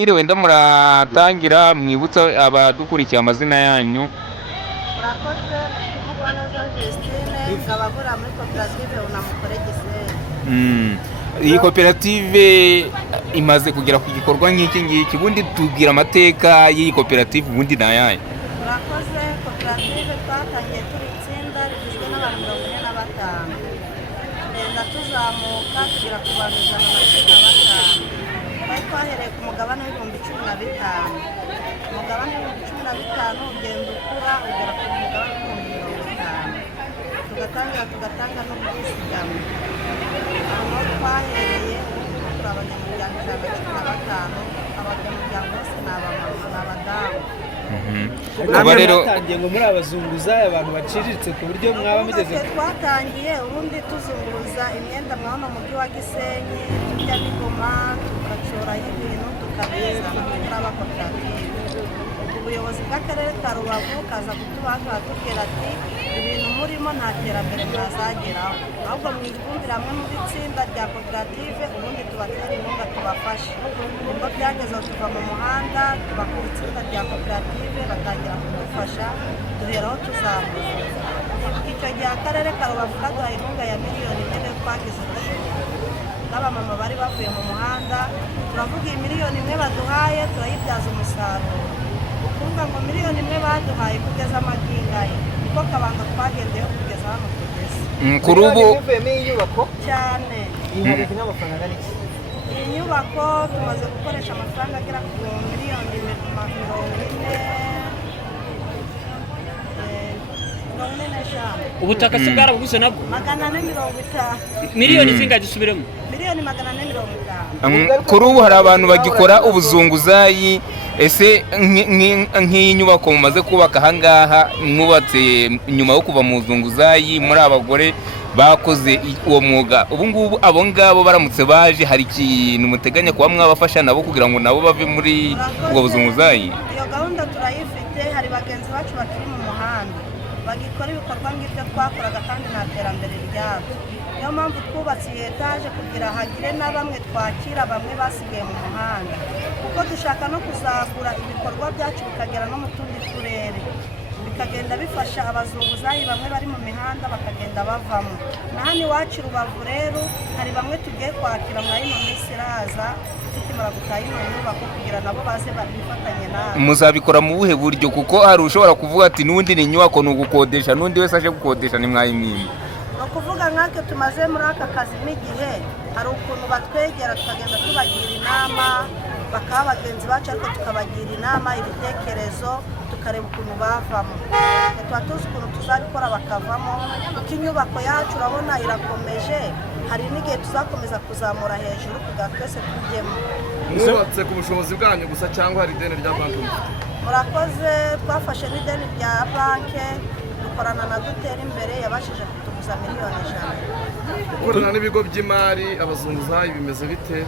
Iri wenda muratangira mwibutsa abadukurikiye amazina yanyu. Murakoze Mugwaneza Justine nkabagura muri koperative Unamukore Gisenyi. Iyi koperative imaze kugera ku gikorwa nk'iki ngiki, ubundi tubwira amateka y'iyi koperative ubundi ni ayahe? Murakoze, koperative twatangiye turi itsinda rigizwe n'abantu 45 tugenda tuzamuka tugera ku bantu 115. Twari twahereye ku mugabane w'ibihumbi 15. Umugabane w'ibihumbi 15 ugenda ukura ugera ku mugabane w'ibihumbi 50. tugatanga n'ubwizigame. Aho twahereye turi abanyamuryango 115. Abanyamuryango bose ni abamama n'abadamu. Namwe rero mwatangiye ngo muri abazunguzayi abantu baciriritse ku buryo mwaba mugeze. Twatangiye ubundi tuzunguruza imyenda mwaho mu mujyi wa Gisenyi, turya n'ingoma tugacoraho ibintu tukabizana muri abakoperative. Ubuyobozi bw'akarere ka Rubavu kaza kutubaza batubwira ati ibintu murimo nta terambere mwazageraho, ahubwo mwibumbira hamwe mu itsinda rya koperative ubundi tubatera inkunga tubafashe. Nibwo byagezeho tuva mu muhanda tuba ku itsinda rya koperative batangira kudufasha duheraho tuzamuka. Icyo gihe akarere ka Rubavu kaduhaye inkunga ya miliyoni 1 twagize ubushobozi. N'abamama bari bavuye mu muhanda turavuga iyi miliyoni 1 baduhaye turayibyaza umusaruro. Ukuvuga ngo miliyoni 1 baduhaye kugeza amagingaye niko kabanga twagendeyo kugeza hano tugeze. Kuri ubu inyubako cyane iharika n'amafaranga n'iki. Iyi nyubako tumaze gukoresha amafaranga agera ku miliyoni 45. Ubutaka se bwarabuguze nabwo 450. miliyoni zingahe dusubiremo? Miliyoni 450. kuri ubu hari abantu bagikora ubuzunguzayi. Ese nk'iyi nyubako mumaze kubaka ahangaha mwubatse nyuma yo kuva mu buzunguzayi muri abagore bakoze uwo mwuga, ubu ngubu abo ngabo baramutse baje hari ikintu muteganya kuba mwabafasha nabo kugira ngo nabo bave muri ubwo buzunguzayi? Iyo gahunda turayifite, hari bagenzi bacu bakiri mu muhanda bagikora ibikorwa ngibyo twakoraga kandi nta terambere ryabo. Niyo mpamvu twubatse iyi etaje kugira hagire na bamwe twakira bamwe basigaye mu muhanda, kuko dushaka no kuzagura ibikorwa byacu bikagera no mu tundi turere, bikagenda bifasha abazunguzayi bamwe bari mu mihanda bakagenda bavamo. Na hano iwacu Rubavu rero hari bamwe tugiye kwakira muri ino minsi iraza tukimara gutaha ino nyubako kugira nabo baze bifatanye nawe. Muzabikora mu buhe buryo? Kuko hari ushobora kuvuga ati n'undi ni inyubako ni ugukodesha, n'undi wese aje gukodesha ni mwayimwima. Ni ukuvuga nk'ake tumaze muri aka kazi n'igihe hari ukuntu batwegera tukagenda tubagira inama, bakaba bagenzi bacu ariko tukabagira inama ibitekerezo tukareba ukuntu bavamo. Tuba tuzi ukuntu tuzabikora bakavamo, kuko inyubako yacu urabona irakomeje, hari n'igihe tuzakomeza kuzamura hejuru kugira twese tujyemo. Mwubatse ku bushobozi bwanyu gusa cyangwa hari ideni rya banki mufite? Murakoze, twafashe n'ideni rya banki dukorana na Dutera Imbere yabashije kutuguza miliyoni 100. Gukorana n'ibigo by'imari abazunguzayi bimeze bite?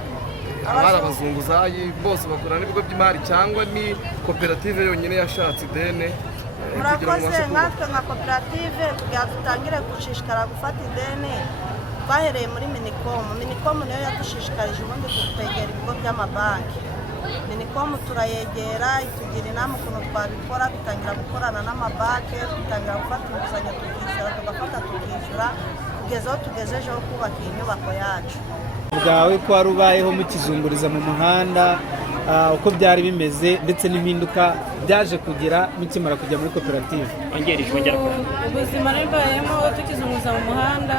Abari abazunguzayi bose bakorana n'ibigo by'imari cyangwa ni koperative yonyine yashatse ideni? Murakoze, nkatwe nka koperative kugira dutangire gushishikara gufata ideni twahereye muri Minicom. Minicom niyo yadushishikarije ubundi kwegera ibigo by'amabanki. Minicom turayegera itugira inama ukuntu twabikora, dutangira gukorana n'amabanki, dutangira gufata inguzanyo tukishyura, tugafata tukishyura kugeza aho tugejejeho kubaka iyi nyubako yacu. Bwawe ko wari ubayeho mukizunguriza mu muhanda uko byari bimeze ndetse n'impinduka byaje kugira mukimara kujya muri koperative. Ubuzima nibayemo tukizunguza mu muhanda,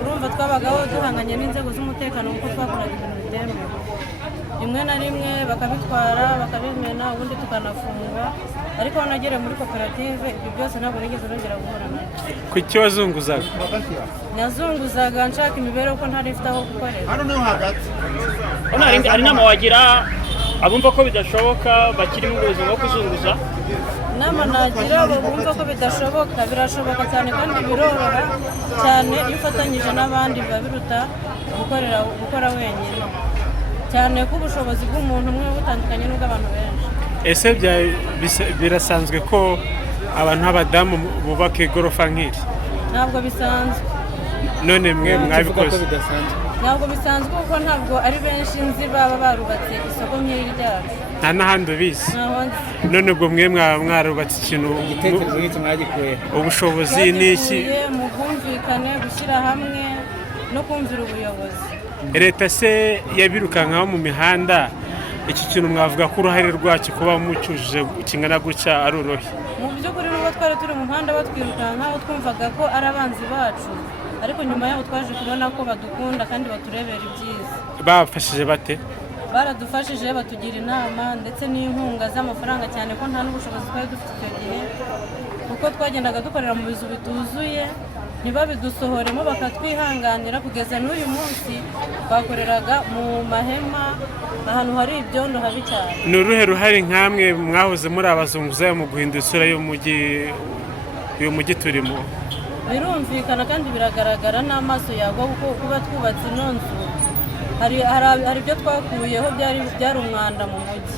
urumva twabagaho duhanganye n'inzego z'umutekano kuko twakoraga ibintu bitemewe. Rimwe na rimwe bakabitwara bakabimena ubundi tukanafunga, ariko nagereye muri koperative ibyo byose ntabwo nigeze nongera guhura nabyo. Kuki wazunguzaga? Nazunguzaga nshaka imibereho ko ntari mfite aho gukorera. Hano hari inama wagira abumva ko bidashoboka bakiri mu buzima bwo kuzunguza? Inama nagira abo bumva ko bidashoboka, birashoboka cyane kandi biroroha cyane iyo ufatanyije n'abandi biba biruta gukora wenyine, cyane ko ubushobozi bw'umuntu umwe butandukanye n'ubw'abantu benshi. Ese birasanzwe ko abantu b'abadamu bubaka igorofa nk'iri? Ntabwo bisanzwe. None mwe mwabikoze? ntabwo bisanzwe kuko ntabwo ari benshi nzi baba barubatse isoko nk'iri ryacu. nta n'ahandi ubizi. Ntaho nzi. none ubwo mwe mwarubatse ikintu igitekerezo nk'iki mwagikuye ubushobozi n'iki Twagikuye mu bwumvikane, gushyira hamwe no kumvira ubuyobozi. leta se yabirukankaho mu mihanda iki kintu mwavuga ko uruhare rwacyo kuba mucyujije kingana gutya ari uruhe? Mu by'ukuri nubwo twari turi mu muhanda batwirukankaho twumvaga ko ari abanzi bacu, ariko nyuma yaho twaje kubona ko badukunda kandi baturebera ibyiza. Bafashije bate? Baradufashije batugira inama ndetse n'inkunga z'amafaranga, cyane ko nta n'ubushobozi twari dufite icyo gihe, kuko twagendaga dukorera mu bizu bituzuye ntibabidusohoremo, bakatwihanganira kugeza n'uyu munsi twakoreraga mu mahema ahantu hari ibyondo habi cyane. Ni uruhe ruhare nk'amwe mwahoze muri abazunguzayi mu guhindura isura y'uyu mujyi turimo? Birumvikana kandi biragaragara n'amaso yagwa kuko kuba twubatse ino nzu hari ibyo twakuyeho byari umwanda mu mujyi.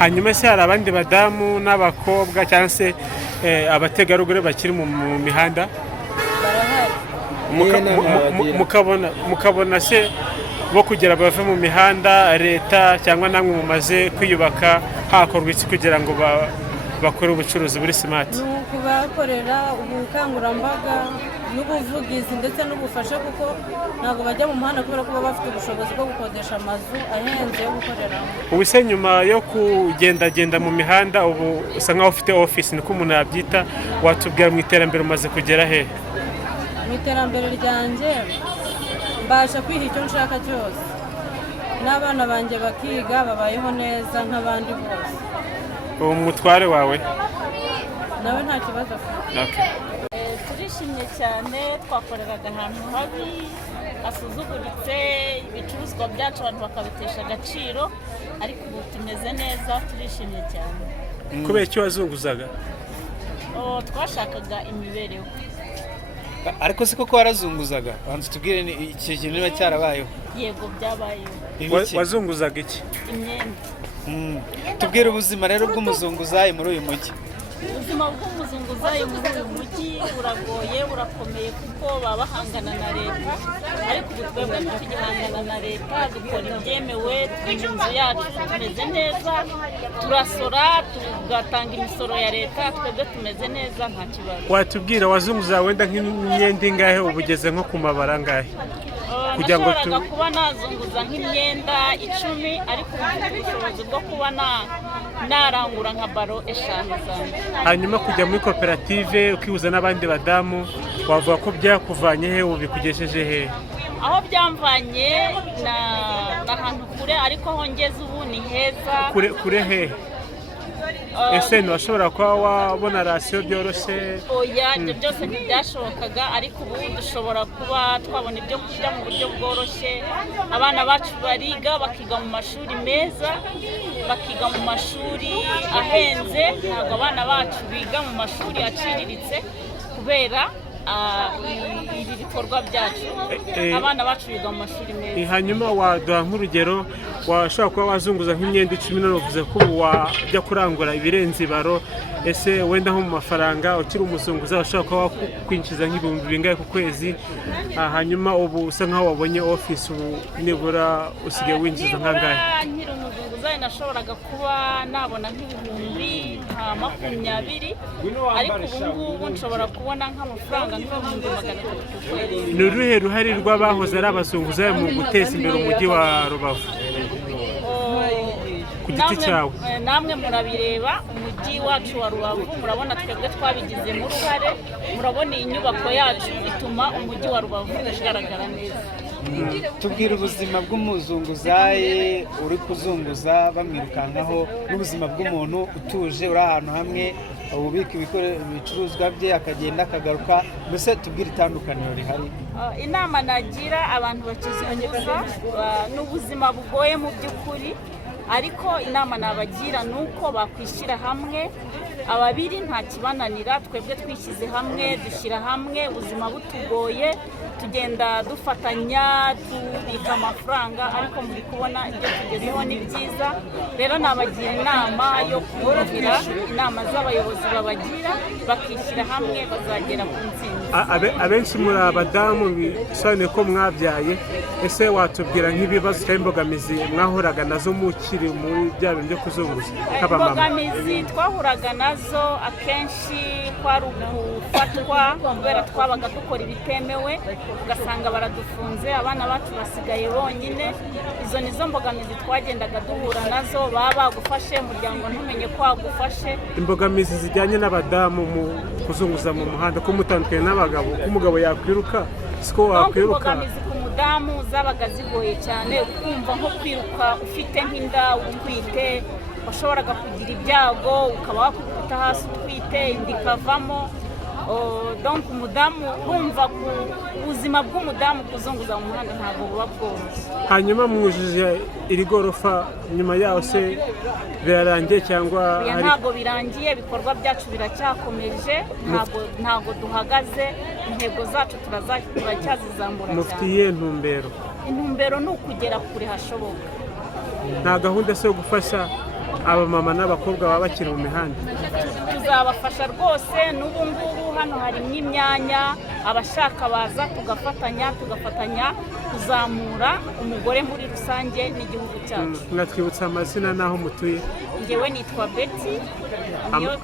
Hanyuma se hari abandi badamu n'abakobwa cyangwa se abategarugori bakiri mu mihanda? mukabona se bo kugira bave mu mihanda, leta cyangwa namwe mumaze kwiyubaka hakorwa iki kugira ngo bakore ubucuruzi buri smart? Ni ukubakorera ubukangurambaga n'ubuvugizi ndetse n'ubufasha, kuko ntabwo bajya mu muhanda kubera ko baba bafite ubushobozi bwo gukodesha amazu ahenze yo gukoreramo. Ubu se nyuma yo kugendagenda mu mihanda ubu usa nkaho ufite office, niko umuntu yabyita, watubwira mu iterambere umaze kugera he? Mu iterambere ryanjye mbasha kwiha icyo nshaka cyose, n'abana banjye bakiga babayeho neza nk'abandi bose. Uwo mutware wawe nawe nta kibazo afite. Turishimye cyane, twakoreraga ahantu habi hasuzuguritse, ibicuruzwa byacu abantu bakabitesha agaciro, ariko ubu tumeze neza, turishimye cyane. kubera icyo wazunguzaga? Twashakaga imibereho. ariko se koko warazunguzaga? banza tubwire iki kintu niba cyarabayeho. Yego byabayeho. Wazunguzaga iki? Imyenda. Tubwire ubuzima rero bw'umuzunguzayi muri uyu mujyi. Ubuzima bw'umuzunguzayi muri uyu mujyi buragoye, burakomeye kuko baba bahangana na leta, ariko ubu twebwe ntitugihangana na leta, dukora ibyemewe, twinjira inzu yacu tumeze neza, turasora tugatanga imisoro ya leta, twebwe tumeze neza nta kibazo. Watubwira wazunguza wenda nk'imyenda ingahe ubu ugeze nko ku mabara angahe? Nashoboraga kuba nazunguza nk'imyenda 10, ariko mfite ubushobozi bwo kuba narangura nka baro 5 zanjye. Hanyuma kujya muri koperative ukihuza n'abandi badamu, wavuga ko byakuvanye he ubu bikugejeje he? Aho byamvanye n'ahantu kure, ariko aho ngeze ubu ni heza. Kure he? Ese ntiwashobora kuba wabona rasiyo byoroshye? Oya, ibyo byose ntibyashobokaga, ariko ubu dushobora kuba twabona ibyo kurya mu buryo bworoshye. Abana bacu bariga, bakiga mu mashuri meza, bakiga mu mashuri ahenze, ntabwo abana bacu biga mu mashuri aciriritse kubera ibi bikorwa byacu. Abana bacu biga mu mashuri meza. Hanyuma waduha nk'urugero, washobora kuba wazunguza nk'imyenda 10, none uvuze ko wajya kurangura ibirenze ibaro. Ese wenda nko mu mafaranga ukiri umuzunguza washobora kuba kwinjiza nk'ibihumbi bingahe ku kwezi? Hanyuma ubu usa nkaho wabonye office, ubu nibura usigaye winjiza nk'angahe? Nkiri umuzunguza nashoboraga kuba nabona nk'ibihumbi 20, ariko ubu ngubu nshobora kubona nk'amafaranga nk'ibihumbi 300 ku kwezi. Ni uruhe ruhare rw'abahoze ari abazunguzayi mu guteza imbere umujyi wa Rubavu ku giti cyawe? Namwe murabireba, umujyi wacu wa Rubavu murabona twebwe twabigizemo uruhare, murabona iyi nyubako yacu ituma umujyi wa Rubavu ugaragara neza. Tubwire ubuzima bw'umuzunguzayi uri kuzunguza bamwirukankaho n'ubuzima bw'umuntu utuje uri ahantu hamwe ububika ibicuruzwa bye akagenda akagaruka, mbese tubwire itandukaniro rihari. Inama nagira abantu bakizunguza ni ubuzima bugoye mu by'ukuri, ariko inama nabagira ni uko bakwishyira hamwe, ababiri nta kibananira, twebwe twishyize hamwe, dushyira hamwe, ubuzima butugoye, tugenda dufatanya, tubika amafaranga, ariko muri kubona ibyo tugezeho ni byiza. Rero nabagira inama yo kumvira inama z'abayobozi babagira, bakishyira hamwe, bazagera ku ntsinzi. abenshi muri abadamu bisobanuye ko mwabyaye, ese watubwira nk'ibibazo cyangwa imbogamizi mwahuraga nazo mukiri muri bya bintu byo kuzunguza nk'abamama? Imbogamizi twahuraga nazo akenshi kwari ugufatwa kubera twabaga dukora ibitemewe, ugasanga baradufunze, abana bacu basigaye bonyine. Izo nizo mbogamizi twagendaga duhura nazo, baba bagufashe umuryango ntumenye ko wagufashe. Imbogamizi zijyanye n'abadamu mu kuzunguza mu muhanda, ko mutandukanye n'abagabo, ko umugabo yakwiruka siko wakwiruka. Imbogamizi ku mudamu zabaga zigoye cyane, ukumva nko kwiruka ufite nk'inda utwite, washoboraga kugira ibyago ukaba wakubita hasi utwite inda ikavamo. Donc umudamu urumva ku ubuzima bw'umudamu kuzunguza mu muhanda ntabwo buba bworoshye. Hanyuma mwujuje iri gorofa, nyuma yaho se birarangiye cyangwa ntabwo birangiye, ibikorwa byacu biracyakomeje, ntabwo duhagaze, intego zacu turacyazizamura cyane. Mufitiye intumbero? Intumbero ni ukugera kure hashoboka. Nta gahunda yo gufasha abamama n'abakobwa baba bakiri mu mihanda? Tuzabafasha rwose, n'ubu ngubu hano harimo imyanya, abashaka baza tugafatanya kuzamura umugore muri rusange n'igihugu cyacu. Mwatwibutsa amazina n'aho mutuye? Njyewe nitwa Betty.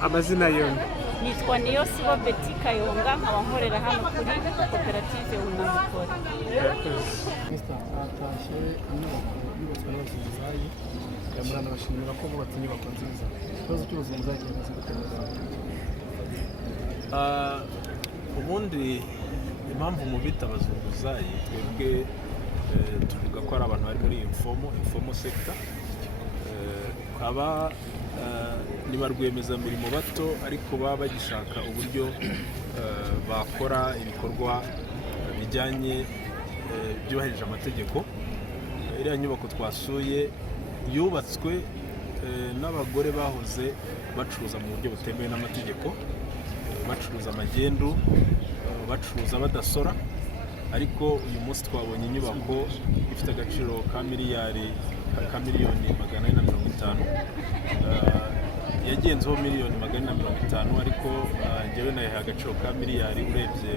Amazina yombi? Nitwa Niyosibo Betty Kayonga, nkaba nkorera hano kuri koperative Unamukore. Hatashye inyubako yubatswe n'abazunguzayi, muranabashimira ko bubatse inyubako nziza. Ikibazo cy'ubuzunguzayi kimaze gukomeza. Ubundi impamvu mu bita abazunguzayi, twebwe tuvuga ko ari abantu bari muri informo sector, aba ni ba rwiyemezamirimo bato ariko baba bagishaka uburyo bakora ibikorwa bijyanye byubahirije amategeko. Iriya nyubako twasuye yubatswe n'abagore bahoze bacuruza mu buryo butemewe n'amategeko, bacuruza magendu, bacuruza badasora, ariko uyu munsi twabonye inyubako ifite agaciro ka miliyoni 450, yagenzeho miliyoni 450, ariko njyewe nayihaye agaciro ka miliyari urebye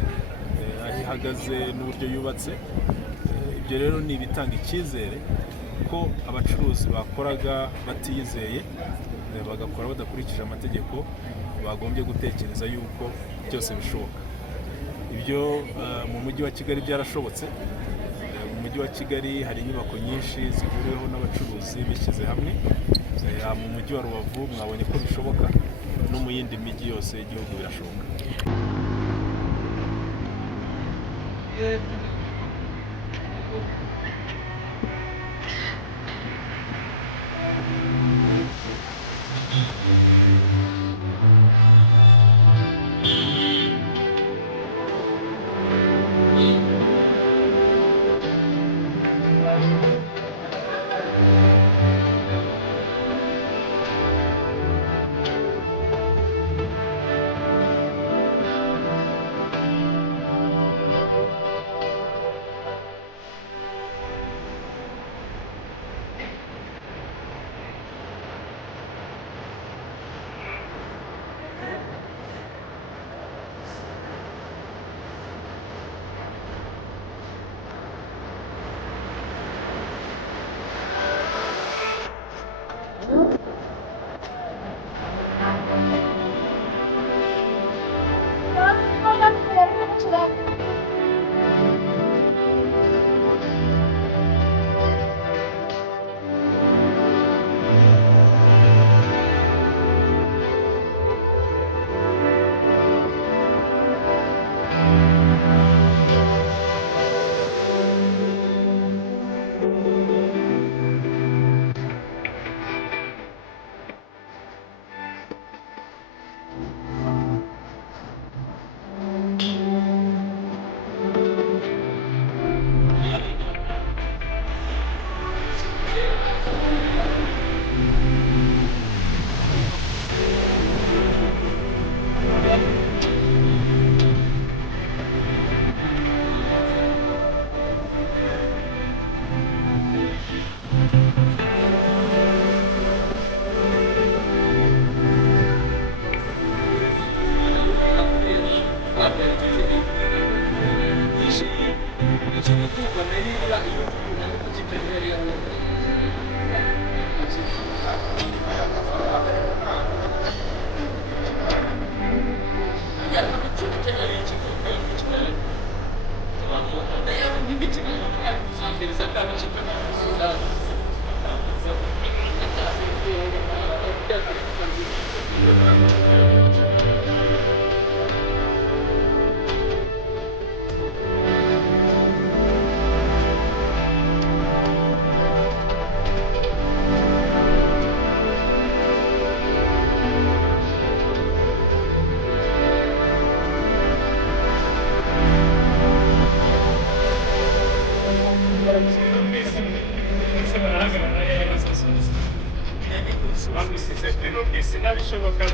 aho ihagaze n'uburyo yubatse. Ibyo rero ni ibitanga icyizere ko abacuruzi bakoraga batiyizeye, bagakora badakurikije amategeko, bagombye gutekereza yuko byose bishoboka. Ibyo mu mujyi wa Kigali byarashobotse. Mu mujyi wa Kigali hari inyubako nyinshi zihuriweho n'abacuruzi bishyize hamwe. Mu mujyi wa Rubavu mwabonye ko bishoboka, no mu yindi mijyi yose y'igihugu birashoboka. sinabishoboka